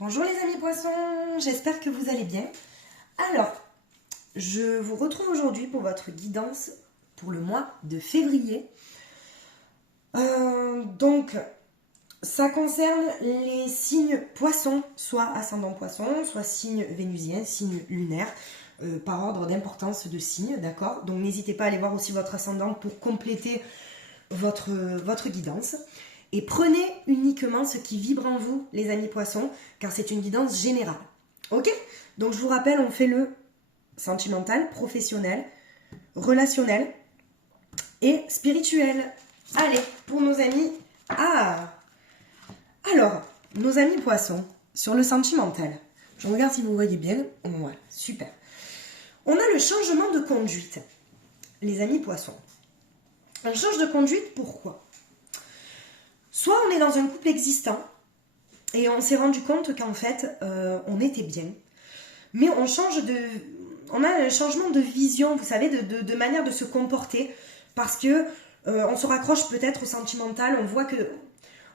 Bonjour les amis poissons, j'espère que vous allez bien. Alors, je vous retrouve aujourd'hui pour votre guidance pour le mois de février. Donc, ça concerne les signes poissons, soit ascendant poisson, soit signe vénusien, signe lunaire, par ordre d'importance de signes, d'accord? Donc n'hésitez pas à aller voir aussi votre ascendant pour compléter votre guidance. Et prenez uniquement ce qui vibre en vous, les amis poissons, car c'est une guidance générale. Ok? Donc je vous rappelle, on fait le sentimental, professionnel, relationnel et spirituel. Allez, pour nos amis... Alors, nos amis poissons, sur le sentimental, je regarde si vous voyez bien. Voilà, super. On a le changement de conduite, les amis poissons. On change de conduite, pourquoi ? Soit on est dans un couple existant et on s'est rendu compte qu'en fait on était bien, mais on a un changement de vision, vous savez, de manière de se comporter, parce que on se raccroche peut-être au sentimental, on voit que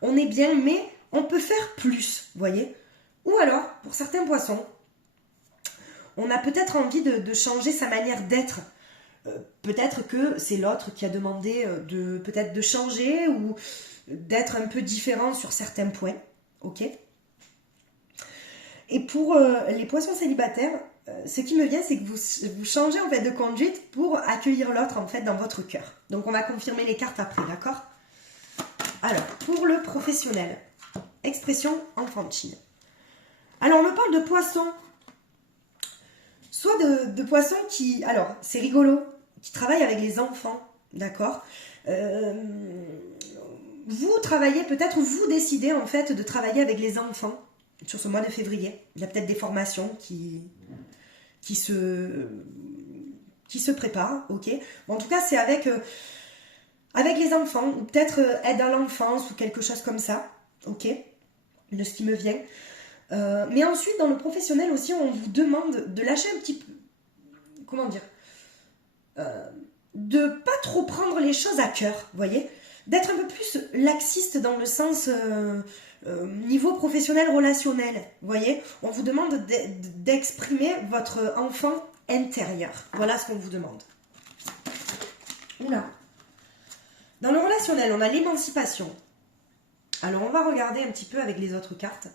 on est bien, mais on peut faire plus, vous voyez. Ou alors, pour certains poissons, on a peut-être envie de changer sa manière d'être. Peut-être que c'est l'autre qui a demandé peut-être de changer ou d'être un peu différent sur certains points, ok. Et pour les poissons célibataires, ce qui me vient, c'est que vous changez en fait de conduite pour accueillir l'autre en fait dans votre cœur. Donc on va confirmer les cartes après, d'accord? Alors, pour le professionnel, expression enfantine. Alors on me parle de poissons, soit de poissons qui, alors c'est rigolo, qui travaillent avec les enfants, d'accord? Vous travaillez peut-être, vous décidez en fait de travailler avec les enfants sur ce mois de février. Il y a peut-être des formations qui se préparent, ok. En tout cas, c'est avec les enfants, ou peut-être aide à l'enfance ou quelque chose comme ça, ok, de ce qui me vient. Mais ensuite, dans le professionnel aussi, on vous demande de lâcher un petit peu, comment dire, de pas trop prendre les choses à cœur, vous voyez, d'être un peu plus laxiste dans le sens niveau professionnel relationnel, vous voyez. On vous demande d'exprimer votre enfant intérieur. Voilà ce qu'on vous demande. Oula. Dans le relationnel, on a l'émancipation. Alors, on va regarder un petit peu avec les autres cartes.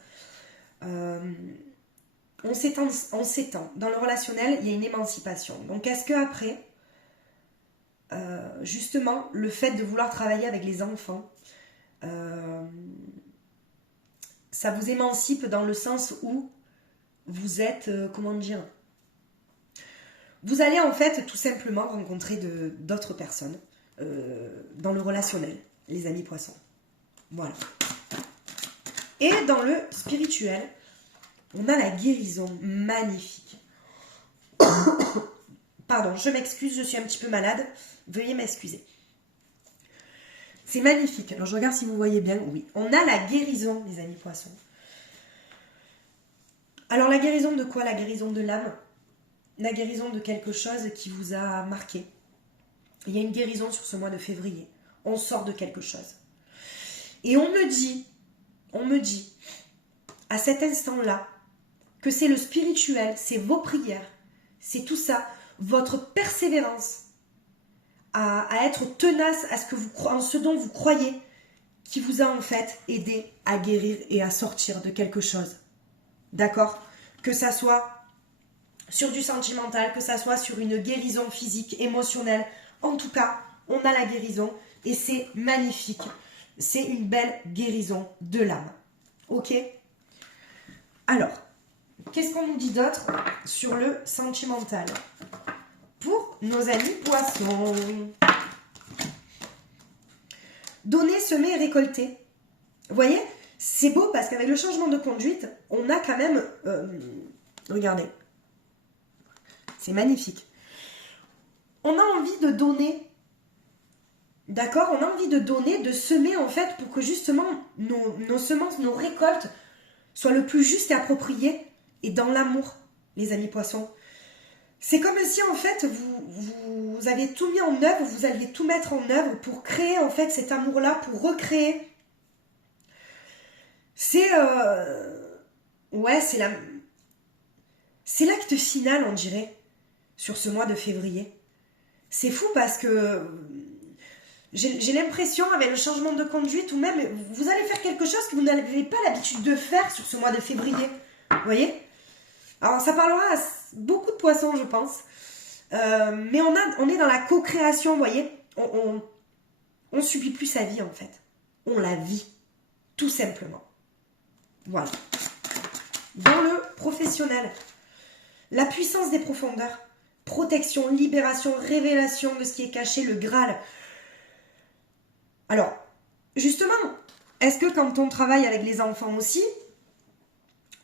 On s'étend. Dans le relationnel, il y a une émancipation. Donc, est-ce qu'après, justement, le fait de vouloir travailler avec les enfants, ça vous émancipe dans le sens où vous êtes, comment dire, vous allez en fait tout simplement rencontrer d'autres personnes dans le relationnel, les amis poissons. Voilà. Et dans le spirituel, on a la guérison magnifique. Pardon, je m'excuse, je suis un petit peu malade. Veuillez m'excuser. C'est magnifique. Alors je regarde si vous voyez bien. Oui, on a la guérison, les amis poissons. Alors la guérison de quoi? La guérison de l'âme. La guérison de quelque chose qui vous a marqué. Il y a une guérison sur ce mois de février. On sort de quelque chose. Et on me dit, à cet instant-là, que c'est le spirituel, c'est vos prières, c'est tout ça, votre persévérance à être tenace en ce dont vous croyez, qui vous a en fait aidé à guérir et à sortir de quelque chose. D'accord? Que ça soit sur du sentimental, que ça soit sur une guérison physique, émotionnelle. En tout cas, on a la guérison et c'est magnifique. C'est une belle guérison de l'âme. Ok? Alors, qu'est-ce qu'on nous dit d'autre sur le sentimental pour nos amis poissons? Donner, semer, récolter. Vous voyez? C'est beau parce qu'avec le changement de conduite, on a quand même... regardez. C'est magnifique. On a envie de donner. D'accord? On a envie de donner, de semer en fait pour que justement nos semences, nos récoltes soient le plus juste et appropriées et dans l'amour, les amis poissons. C'est comme si en fait vous avez tout mis en œuvre, vous alliez tout mettre en œuvre pour créer en fait cet amour-là, pour recréer. C'est Ouais, c'est l'acte final, on dirait, sur ce mois de février. C'est fou parce que j'ai l'impression, avec le changement de conduite, ou même vous allez faire quelque chose que vous n'avez pas l'habitude de faire sur ce mois de février. Vous voyez? Alors ça parlera à beaucoup de poissons, je pense. Mais on est dans la co-création, vous voyez? On subit plus sa vie, en fait. On la vit, tout simplement. Voilà. Dans le professionnel, la puissance des profondeurs, protection, libération, révélation de ce qui est caché, le Graal. Alors, justement, est-ce que quand on travaille avec les enfants aussi,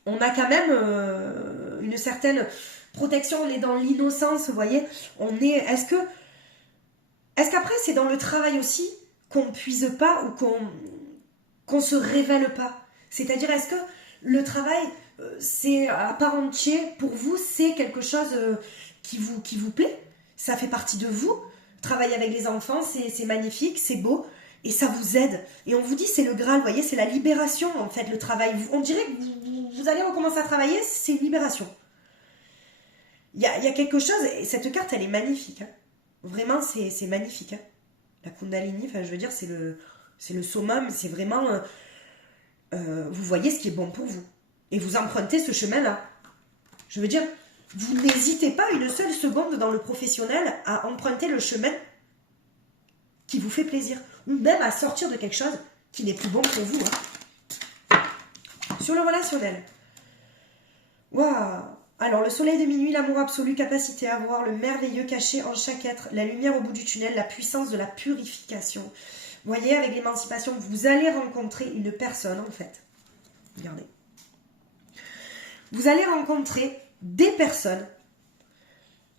on a quand même une certaine protection, on est dans l'innocence, vous voyez, est-ce qu'après c'est dans le travail aussi qu'on puise pas ou qu'on se révèle pas? C'est-à-dire, est-ce que le travail, c'est à part entière, pour vous, c'est quelque chose qui vous plaît? Ça fait partie de vous? Travailler avec les enfants, c'est magnifique, c'est beau, et ça vous aide. Et on vous dit, c'est le Graal, vous voyez, c'est la libération, en fait, le travail. On dirait que vous allez recommencer à travailler, c'est une libération. Il y a quelque chose, et cette carte, elle est magnifique. Hein. Vraiment, c'est magnifique. Hein. La Kundalini, enfin, je veux dire, c'est le summum, c'est vraiment... vous voyez ce qui est bon pour vous. Et vous empruntez ce chemin-là. Je veux dire, vous n'hésitez pas une seule seconde dans le professionnel à emprunter le chemin qui vous fait plaisir. Ou même à sortir de quelque chose qui n'est plus bon pour vous. Hein. Sur le relationnel. Waouh! Alors, le soleil de minuit, l'amour absolu, capacité à voir le merveilleux caché en chaque être, la lumière au bout du tunnel, la puissance de la purification. Vous voyez, avec l'émancipation, vous allez rencontrer une personne, en fait. Regardez. Vous allez rencontrer des personnes,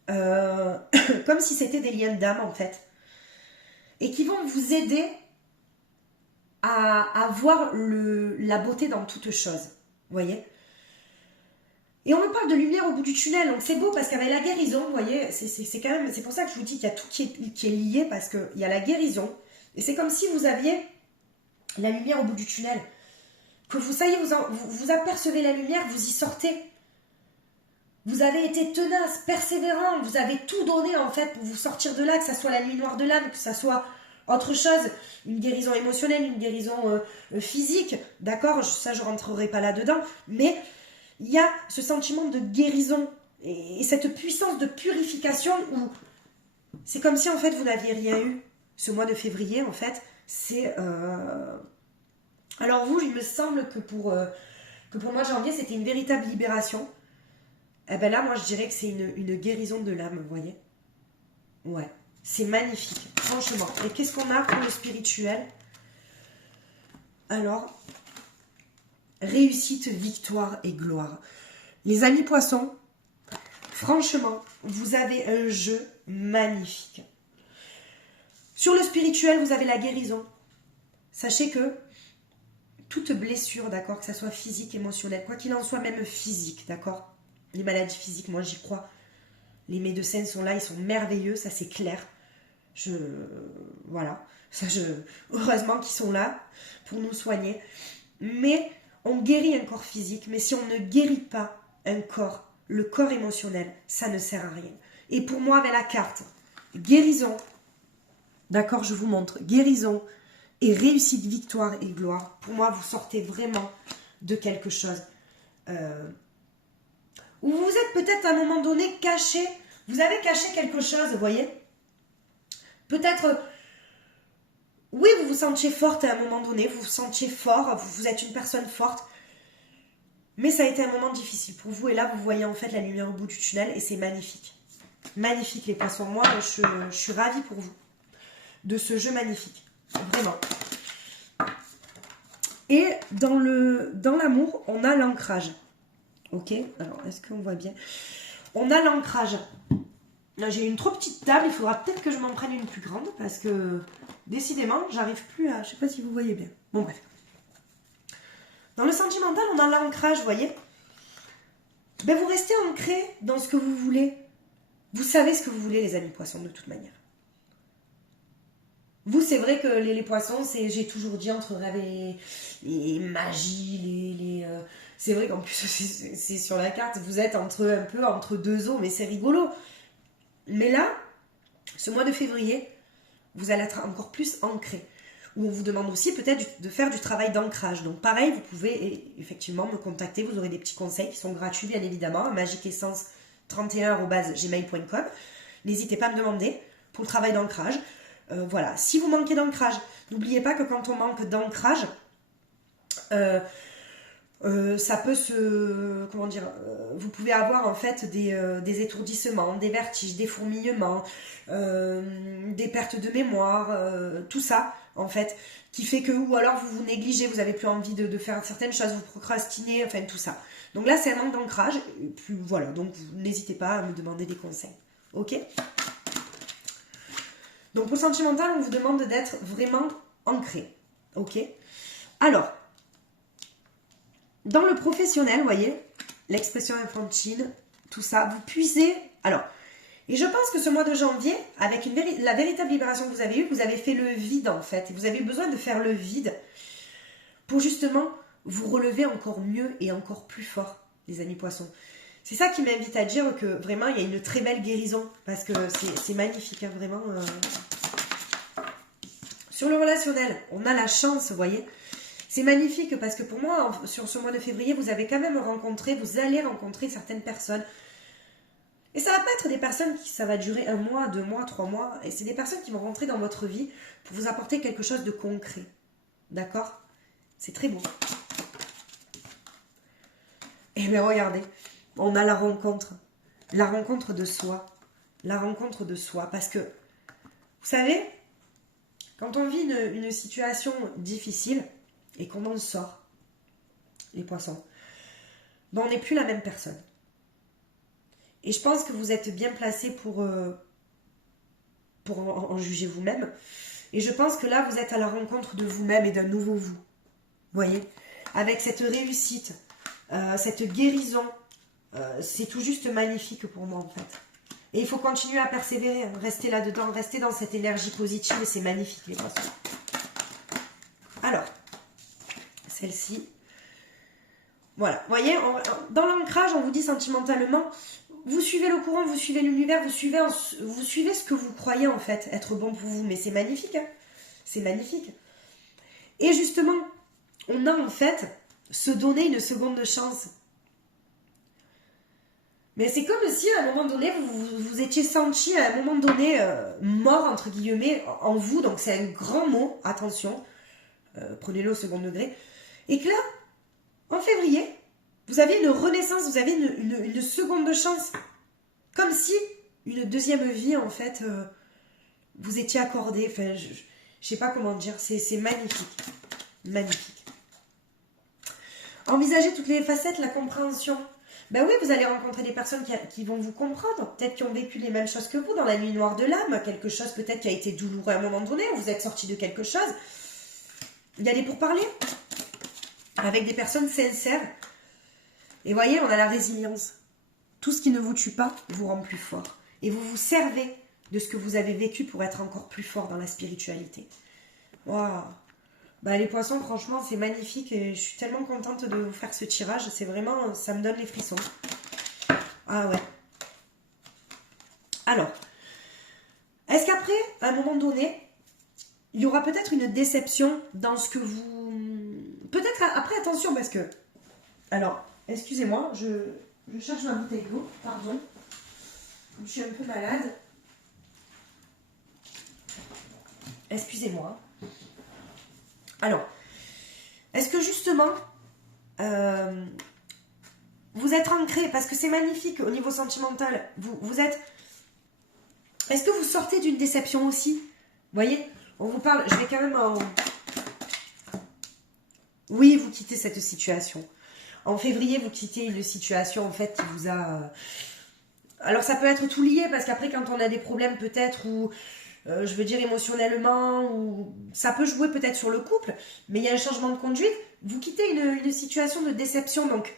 comme si c'était des liens d'âme, en fait, et qui vont vous aider à voir la beauté dans toute chose. Vous voyez? Et on me parle de lumière au bout du tunnel, donc c'est beau parce qu'avec la guérison, vous voyez, c'est pour ça que je vous dis qu'il y a tout qui est lié, parce qu'il y a la guérison, et c'est comme si vous aviez la lumière au bout du tunnel, que vous, ça y est, vous apercevez la lumière, vous y sortez. Vous avez été tenace, persévérant, vous avez tout donné en fait pour vous sortir de là, que ça soit la nuit noire de l'âme, que ça soit autre chose, une guérison émotionnelle, une guérison physique, d'accord, ça je rentrerai pas là-dedans, mais il y a ce sentiment de guérison et cette puissance de purification où c'est comme si en fait vous n'aviez rien eu. Ce mois de février en fait, c'est... Alors vous, il me semble que pour moi janvier c'était une véritable libération. Eh ben là moi je dirais que c'est une guérison de l'âme, vous voyez. Ouais, c'est magnifique, franchement. Et qu'est-ce qu'on a pour le spirituel? Alors... réussite, victoire et gloire. Les amis poissons, franchement, vous avez un jeu magnifique. Sur le spirituel, vous avez la guérison. Sachez que toute blessure, d'accord, que ça soit physique, émotionnelle, quoi qu'il en soit, même physique, d'accord. Les maladies physiques, moi j'y crois. Les médecins sont là, ils sont merveilleux, ça c'est clair. Voilà. Heureusement qu'ils sont là pour nous soigner. Mais... on guérit un corps physique, mais si on ne guérit pas un corps, le corps émotionnel, ça ne sert à rien. Et pour moi, avec la carte, guérison, d'accord, je vous montre, guérison et réussite, victoire et gloire, pour moi, vous sortez vraiment de quelque chose. Où vous êtes peut-être à un moment donné caché, vous avez caché quelque chose, vous voyez. Peut-être... oui, vous vous sentiez forte à un moment donné, vous vous sentiez fort, vous êtes une personne forte, mais ça a été un moment difficile pour vous, et là, vous voyez en fait la lumière au bout du tunnel, et c'est magnifique. Magnifique, les poissons. Moi, je suis ravie pour vous de ce jeu magnifique. Vraiment. Et dans l'amour, on a l'ancrage. Ok? Alors, est-ce qu'on voit bien? On a l'ancrage. Là, j'ai une trop petite table, il faudra peut-être que je m'en prenne une plus grande, parce que... décidément, j'arrive plus à... je sais pas si vous voyez bien. Bon, bref. Dans le sentimental, on a l'ancrage, vous voyez. Ben, vous restez ancré dans ce que vous voulez. Vous savez ce que vous voulez, les amis poissons, de toute manière. Vous, c'est vrai que les poissons, j'ai toujours dit entre rêve et magie, C'est vrai qu'en plus, c'est sur la carte, vous êtes un peu entre deux eaux, mais c'est rigolo. Mais là, ce mois de février, vous allez être encore plus ancré. Où on vous demande aussi peut-être de faire du travail d'ancrage. Donc pareil, vous pouvez effectivement me contacter, vous aurez des petits conseils qui sont gratuits bien évidemment, à magiqueessence31@gmail.com. N'hésitez pas à me demander pour le travail d'ancrage. Voilà, si vous manquez d'ancrage, n'oubliez pas que quand on manque d'ancrage, ça peut comment dire, vous pouvez avoir en fait des étourdissements, des vertiges, des fourmillements, des pertes de mémoire, tout ça en fait, qui fait que, ou alors vous vous négligez, vous avez plus envie de faire certaines choses, vous procrastinez, enfin tout ça. Donc là c'est un manque d'ancrage, et puis voilà, donc n'hésitez pas à me demander des conseils, ok? Donc pour le sentimental, on vous demande d'être vraiment ancré, ok? Alors, dans le professionnel, vous voyez, l'expression infantile, tout ça, vous puisez. Alors, et je pense que ce mois de janvier, avec la véritable libération que vous avez eue, vous avez fait le vide en fait. Et vous avez eu besoin de faire le vide pour justement vous relever encore mieux et encore plus fort, les amis poissons. C'est ça qui m'invite à dire que vraiment, il y a une très belle guérison. Parce que c'est magnifique, hein, vraiment. Sur le relationnel, on a la chance, vous voyez. C'est magnifique parce que pour moi, sur ce mois de février, vous avez quand même rencontré, vous allez rencontrer certaines personnes. Et ça va pas être des personnes ça va durer 1 mois, 2 mois, 3 mois. Et c'est des personnes qui vont rentrer dans votre vie pour vous apporter quelque chose de concret. D'accord? C'est très beau. Et bien regardez, on a la rencontre de soi. La rencontre de soi. Parce que, vous savez, quand on vit une situation difficile, et qu'on en sort, les poissons, ben on n'est plus la même personne. Et je pense que vous êtes bien placé pour en juger vous-même. Et je pense que là, vous êtes à la rencontre de vous-même et d'un nouveau vous. Vous voyez? Avec cette réussite, cette guérison, c'est tout juste magnifique pour moi en fait. Et il faut continuer à persévérer, hein, rester là-dedans, rester dans cette énergie positive et c'est magnifique les poissons. Alors, celle-ci. Voilà, vous voyez, dans l'ancrage, on vous dit sentimentalement, vous suivez le courant, vous suivez l'univers, vous suivez ce que vous croyez en fait être bon pour vous. Mais c'est magnifique, hein, c'est magnifique. Et justement, on a en fait se donner une seconde chance. Mais c'est comme si à un moment donné, vous étiez senti à un moment donné mort, entre guillemets, en vous. Donc c'est un grand mot, attention, prenez-le au second degré. Et que là, en février, vous avez une renaissance, vous avez une seconde chance. Comme si une deuxième vie, en fait, vous étiez accordée. Enfin, je sais pas comment dire, c'est magnifique. Magnifique. Envisagez toutes les facettes, la compréhension. Ben oui, vous allez rencontrer des personnes qui vont vous comprendre, peut-être qui ont vécu les mêmes choses que vous dans la nuit noire de l'âme, quelque chose peut-être qui a été douloureux à un moment donné, vous êtes sorti de quelque chose. Il y a des pourparlers avec des personnes sincères. Et voyez, on a la résilience. Tout ce qui ne vous tue pas vous rend plus fort. Et vous vous servez de ce que vous avez vécu pour être encore plus fort dans la spiritualité. Waouh! Bah, les poissons, franchement, c'est magnifique et je suis tellement contente de vous faire ce tirage. C'est vraiment, ça me donne les frissons. Ah ouais. Alors, est-ce qu'après, à un moment donné, il y aura peut-être une déception dans ce que vous... Peut-être, après, attention, parce que... Alors, excusez-moi, je cherche ma bouteille d'eau, pardon. Je suis un peu malade. Excusez-moi. Alors, est-ce que justement, vous êtes ancré, parce que c'est magnifique au niveau sentimental, vous êtes... Est-ce que vous sortez d'une déception aussi? Vous voyez, on vous parle, je vais quand même en... Oui, vous quittez cette situation. En février, vous quittez une situation en fait qui vous a... Alors ça peut être tout lié, parce qu'après quand on a des problèmes peut-être ou... je veux dire émotionnellement, ou ça peut jouer peut-être sur le couple, mais il y a un changement de conduite, vous quittez une situation de déception, donc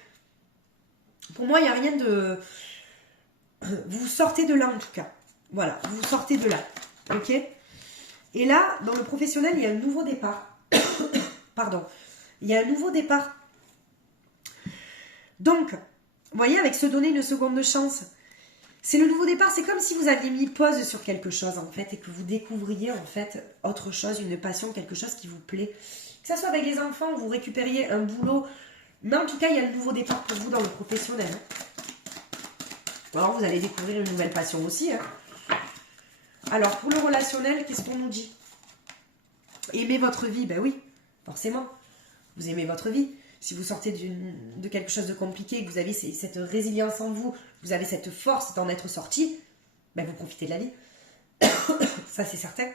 pour moi il n'y a rien de... Vous sortez de là en tout cas, voilà, vous sortez de là, ok? Et là, dans le professionnel, il y a un nouveau départ, pardon, il y a un nouveau départ Donc, vous voyez, avec se donner une seconde chance, c'est le nouveau départ. C'est comme si vous aviez mis pause sur quelque chose, en fait, et que vous découvriez, en fait, autre chose, une passion, quelque chose qui vous plaît. Que ça soit avec les enfants, vous récupériez un boulot. Mais en tout cas, il y a le nouveau départ pour vous dans le professionnel. Alors, vous allez découvrir une nouvelle passion aussi. Hein. Alors, pour le relationnel, qu'est-ce qu'on nous dit? Aimer votre vie, ben oui, forcément. Vous aimez votre vie. Si vous sortez de quelque chose de compliqué, que vous avez cette résilience en vous, vous avez cette force d'en être sorti, ben vous profitez de la vie. Ça, c'est certain.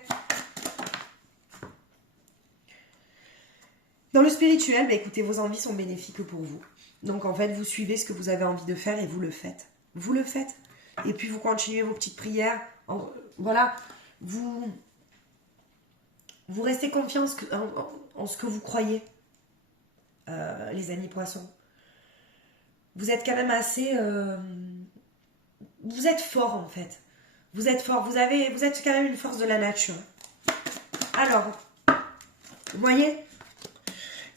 Dans le spirituel, ben écoutez, vos envies sont bénéfiques pour vous. Donc, en fait, vous suivez ce que vous avez envie de faire et vous le faites. Vous le faites. Et puis, vous continuez vos petites prières. Voilà. Vous restez confiant en ce que vous croyez. Les amis poissons. Vous êtes quand même assez... vous êtes fort en fait. Vous êtes fort. Vous êtes quand même une force de la nature. Alors, vous voyez,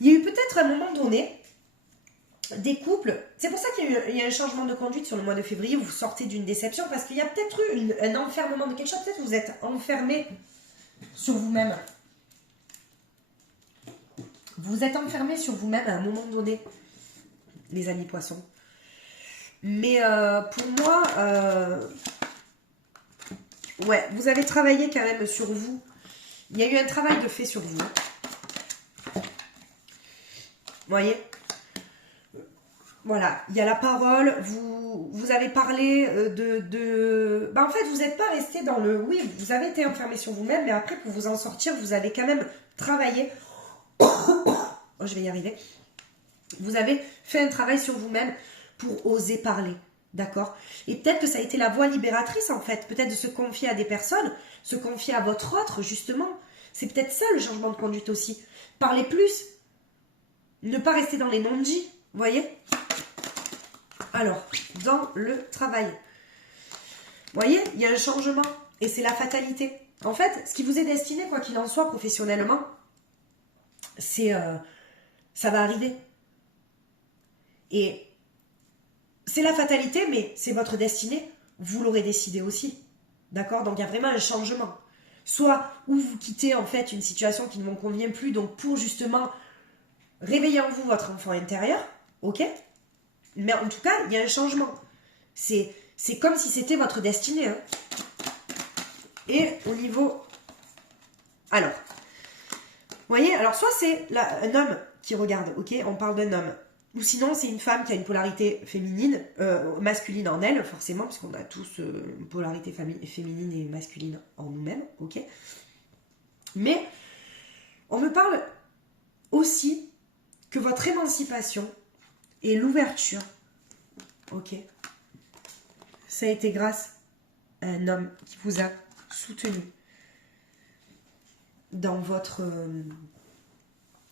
il y a eu peut-être à un moment donné des couples. C'est pour ça qu'il y a un changement de conduite sur le mois de février. Vous sortez d'une déception parce qu'il y a peut-être eu un enfermement de quelque chose. Peut-être que vous êtes enfermé sur vous-même. Vous êtes enfermé sur vous-même à un moment donné, les amis poissons. Mais pour moi, ouais, vous avez travaillé quand même sur vous. Il y a eu un travail de fait sur vous. Vous voyez? Voilà, il y a la parole, vous avez parlé Ben, en fait, vous n'êtes pas resté dans le... Oui, vous avez été enfermé sur vous-même, mais après, pour vous en sortir, vous avez quand même travaillé... Oh, je vais y arriver. Vous avez fait un travail sur vous-même pour oser parler, d'accord? Et peut-être que ça a été la voie libératrice, en fait. Peut-être de se confier à des personnes, se confier à votre autre, justement. C'est peut-être ça, le changement de conduite aussi. Parler plus. Ne pas rester dans les non-dits, vous voyez? Alors, dans le travail. Vous voyez, il y a un changement. Et c'est la fatalité. En fait, ce qui vous est destiné, quoi qu'il en soit, professionnellement, c'est... ça va arriver. Et c'est la fatalité, mais c'est votre destinée. Vous l'aurez décidé aussi. D'accord? Donc il y a vraiment un changement. Soit où vous quittez en fait une situation qui ne vous convient plus, donc pour justement réveiller en vous votre enfant intérieur, ok? Mais en tout cas, il y a un changement. C'est comme si c'était votre destinée. Hein. Et au niveau... Alors, vous voyez, alors soit c'est un homme qui regarde, ok? On parle d'un homme. Ou sinon, c'est une femme qui a une polarité féminine, masculine en elle, forcément, puisqu'on a tous une polarité féminine et masculine en nous-mêmes, ok? Mais on me parle aussi que votre émancipation et l'ouverture, ok? Ça a été grâce à un homme qui vous a soutenu dans votre...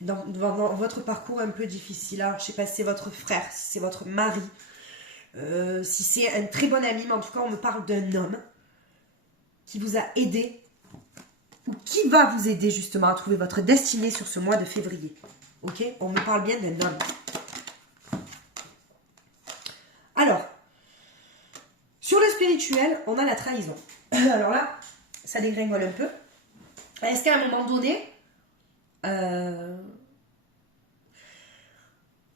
Dans votre parcours un peu difficile. Alors, je ne sais pas si c'est votre frère, si c'est votre mari, si c'est un très bon ami, mais en tout cas, on me parle d'un homme qui vous a aidé, ou qui va vous aider justement à trouver votre destinée sur ce mois de février. Ok? On me parle bien d'un homme. Alors, sur le spirituel, on a la trahison. Alors là, ça dégringole un peu. Est-ce qu'à un moment donné...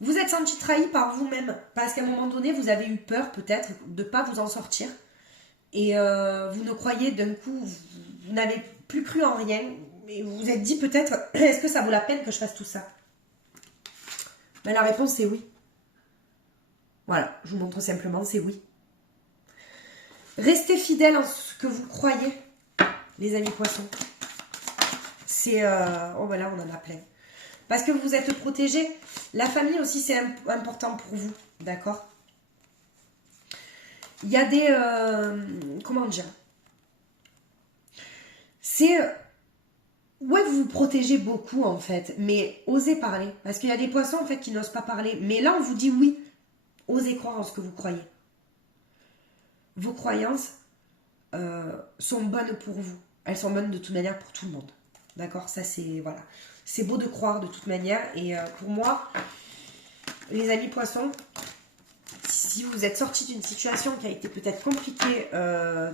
vous êtes senti trahi par vous-même parce qu'à un moment donné vous avez eu peur peut-être de ne pas vous en sortir et vous ne croyez d'un coup, vous n'avez plus cru en rien et vous vous êtes dit peut-être est-ce que ça vaut la peine que je fasse tout ça? Ben, la réponse c'est oui. Voilà, je vous montre simplement, c'est oui. Restez fidèle en ce que vous croyez, les amis poissons. C'est... oh voilà, on en a plein. Parce que vous êtes protégés. La famille aussi, c'est important pour vous. D'accord? Il y a des... comment dire? C'est... ouais, vous vous protégez beaucoup, en fait. Mais osez parler. Parce qu'il y a des poissons, en fait, qui n'osent pas parler. Mais là, on vous dit oui. Osez croire en ce que vous croyez. Vos croyances sont bonnes pour vous. Elles sont bonnes de toute manière pour tout le monde. D'accord? Ça, c'est... voilà. C'est beau de croire de toute manière. Et pour moi, les amis poissons, si vous êtes sorti d'une situation qui a été peut-être compliquée,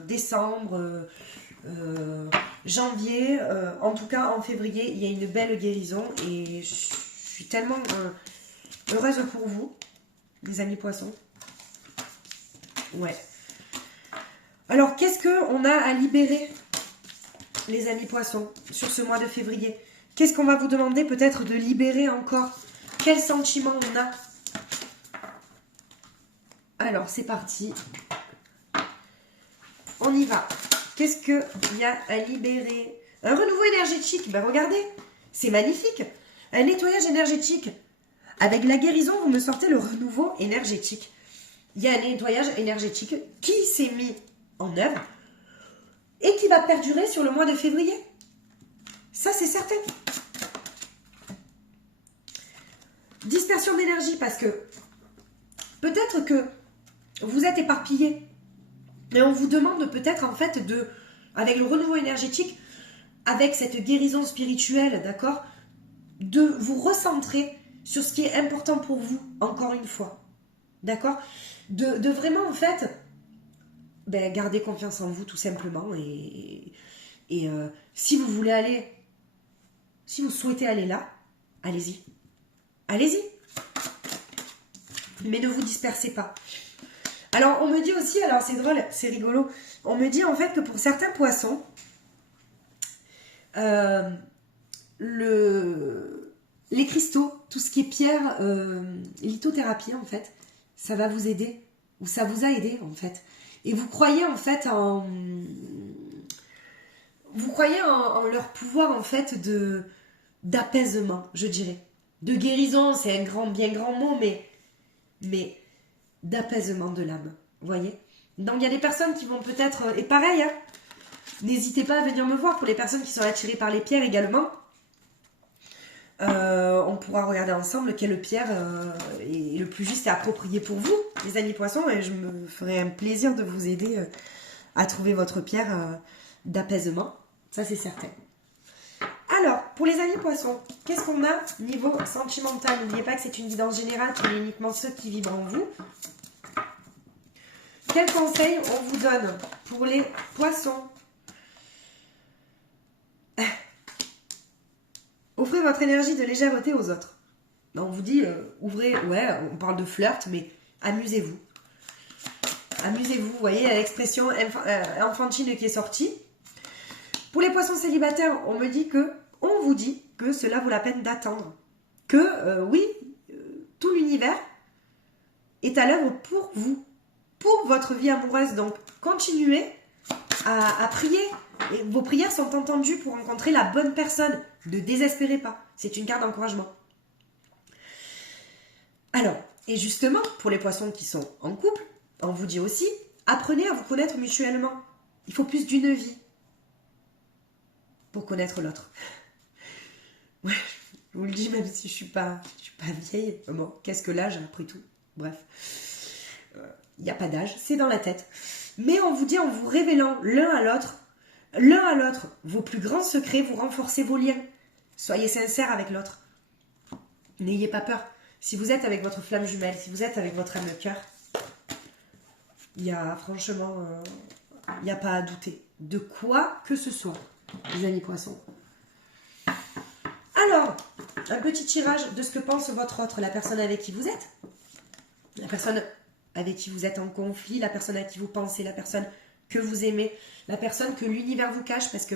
décembre, janvier, en tout cas en février, il y a une belle guérison et je suis tellement heureuse pour vous, les amis poissons. Ouais. Alors, qu'est-ce qu'on a à libérer, les amis poissons, sur ce mois de février? Qu'est-ce qu'on va vous demander peut-être de libérer encore? Quels sentiments on a? Alors, c'est parti. On y va. Qu'est-ce qu'il y a à libérer? Un renouveau énergétique. Ben regardez, c'est magnifique. Un nettoyage énergétique. Avec la guérison, vous me sortez le renouveau énergétique. Il y a un nettoyage énergétique qui s'est mis en œuvre et qui va perdurer sur le mois de février. Ça, c'est certain. Dispersion d'énergie, parce que peut-être que vous êtes éparpillés. Et on vous demande peut-être en fait de, avec le renouveau énergétique, avec cette guérison spirituelle, d'accord, de vous recentrer sur ce qui est important pour vous, encore une fois. D'accord, de vraiment en fait garder confiance en vous tout simplement et si vous voulez aller, si vous souhaitez aller là, allez-y. Allez-y. Mais ne vous dispersez pas. Alors, on me dit aussi, alors c'est drôle, c'est rigolo, on me dit en fait que pour certains poissons, les cristaux, tout ce qui est pierre, lithothérapie en fait, ça va vous aider, ou ça vous a aidé en fait. Et vous croyez en fait en leur pouvoir en fait d'apaisement, je dirais. De guérison, c'est un bien grand mot, mais d'apaisement de l'âme, vous voyez. Donc il y a des personnes qui vont peut-être, et pareil, hein, n'hésitez pas à venir me voir pour les personnes qui sont attirées par les pierres également. On pourra regarder ensemble quelle pierre est le plus juste et approprié pour vous, les amis poissons, et je me ferai un plaisir de vous aider à trouver votre pierre d'apaisement, ça c'est certain. Alors, pour les amis poissons, qu'est-ce qu'on a niveau sentimental? N'oubliez pas que c'est une guidance générale qui est uniquement ceux qui vibrent en vous. Quels conseils on vous donne pour les poissons? Offrez votre énergie de légèreté aux autres. On vous dit, ouvrez, ouais, on parle de flirt, mais amusez-vous. Amusez-vous, vous voyez, l'expression enfantine qui est sortie. Pour les poissons célibataires, on vous dit que cela vaut la peine d'attendre. Que, oui, tout l'univers est à l'œuvre pour vous, pour votre vie amoureuse. Donc, continuez à prier. Et vos prières sont entendues pour rencontrer la bonne personne. Ne désespérez pas. C'est une carte d'encouragement. Alors, et justement, pour les poissons qui sont en couple, on vous dit aussi, apprenez à vous connaître mutuellement. Il faut plus d'une vie pour connaître l'autre. Ouais, je vous le dis, même si je suis pas vieille. Bon, qu'est-ce que l'âge après tout? Bref, il n'y a pas d'âge, c'est dans la tête. Mais on vous dit, en vous révélant l'un à l'autre, vos plus grands secrets, vous renforcez vos liens. Soyez sincères avec l'autre. N'ayez pas peur. Si vous êtes avec votre flamme jumelle, si vous êtes avec votre âme de cœur, il y a franchement, il n'y a pas à douter de quoi que ce soit, les amis poissons. Alors, un petit tirage de ce que pense votre autre, la personne avec qui vous êtes, la personne avec qui vous êtes en conflit, la personne à qui vous pensez, la personne que vous aimez, la personne que l'univers vous cache, parce que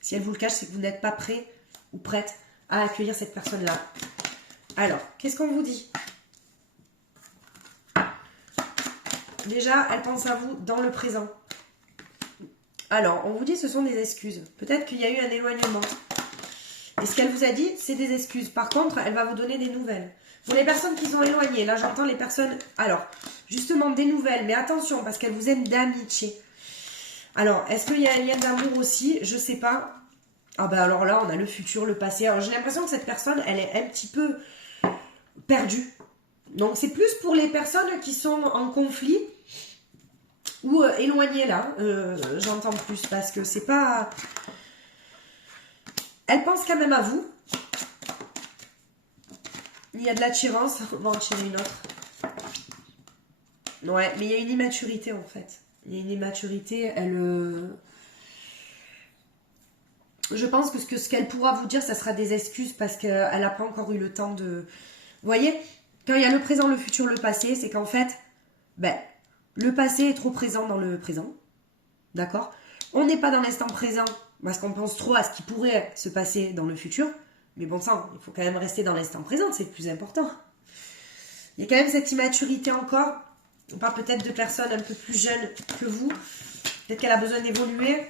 si elle vous le cache, c'est que vous n'êtes pas prêt ou prête à accueillir cette personne-là. Alors, qu'est-ce qu'on vous dit? Déjà, elle pense à vous dans le présent. Alors, on vous dit ce sont des excuses. Peut-être qu'il y a eu un éloignement. Et ce qu'elle vous a dit, c'est des excuses. Par contre, elle va vous donner des nouvelles. Pour les personnes qui sont éloignées, là j'entends les personnes... Alors, justement des nouvelles, mais attention, parce qu'elle vous aime d'amitié. Alors, est-ce qu'il y a un lien d'amour aussi? Je sais pas. Ah ben alors là, on a le futur, le passé. Alors j'ai l'impression que cette personne, elle est un petit peu perdue. Donc c'est plus pour les personnes qui sont en conflit ou éloignées là. J'entends plus parce que c'est pas... Elle pense quand même à vous. Il y a de l'attirance. On va en tirer une autre. Ouais, mais il y a une immaturité en fait. Il y a une immaturité, elle... Je pense que ce qu'elle pourra vous dire, ça sera des excuses parce qu'elle n'a pas encore eu le temps de... Vous voyez, quand il y a le présent, le futur, le passé, c'est qu'en fait, ben, le passé est trop présent dans le présent. D'accord? On n'est pas dans l'instant présent parce qu'on pense trop à ce qui pourrait se passer dans le futur. Mais bon sang, il faut quand même rester dans l'instant présent, c'est le plus important. Il y a quand même cette immaturité encore. On parle peut-être de personnes un peu plus jeunes que vous. Peut-être qu'elle a besoin d'évoluer.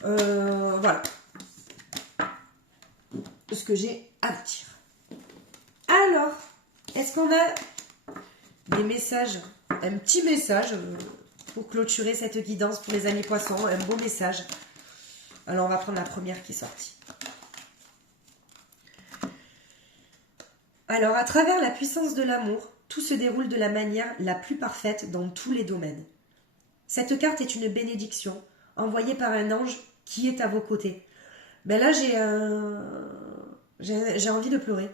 Voilà. Ce que j'ai à vous dire. Alors, est-ce qu'on a des messages, un petit message pour clôturer cette guidance pour les amis poissons, un beau message. Alors, on va prendre la première qui est sortie. Alors, à travers la puissance de l'amour, tout se déroule de la manière la plus parfaite dans tous les domaines. Cette carte est une bénédiction envoyée par un ange qui est à vos côtés. Ben là, j'ai envie de pleurer.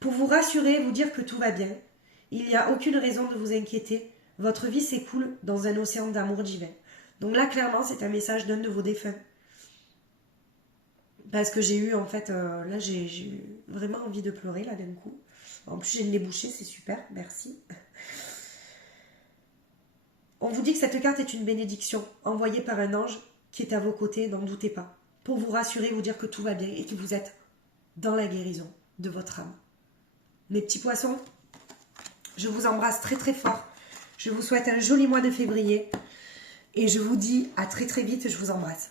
Pour vous rassurer, vous dire que tout va bien. Il n'y a aucune raison de vous inquiéter. Votre vie s'écoule dans un océan d'amour divin. Donc là, clairement, c'est un message d'un de vos défunts. Parce que j'ai eu, en fait, là, j'ai eu vraiment envie de pleurer, là, d'un coup. En plus, j'ai le nez bouché, c'est super, merci. On vous dit que cette carte est une bénédiction envoyée par un ange qui est à vos côtés, n'en doutez pas. Pour vous rassurer, vous dire que tout va bien et que vous êtes dans la guérison de votre âme. Mes petits poissons, je vous embrasse très très fort. Je vous souhaite un joli mois de février. Et je vous dis à très très vite, je vous embrasse.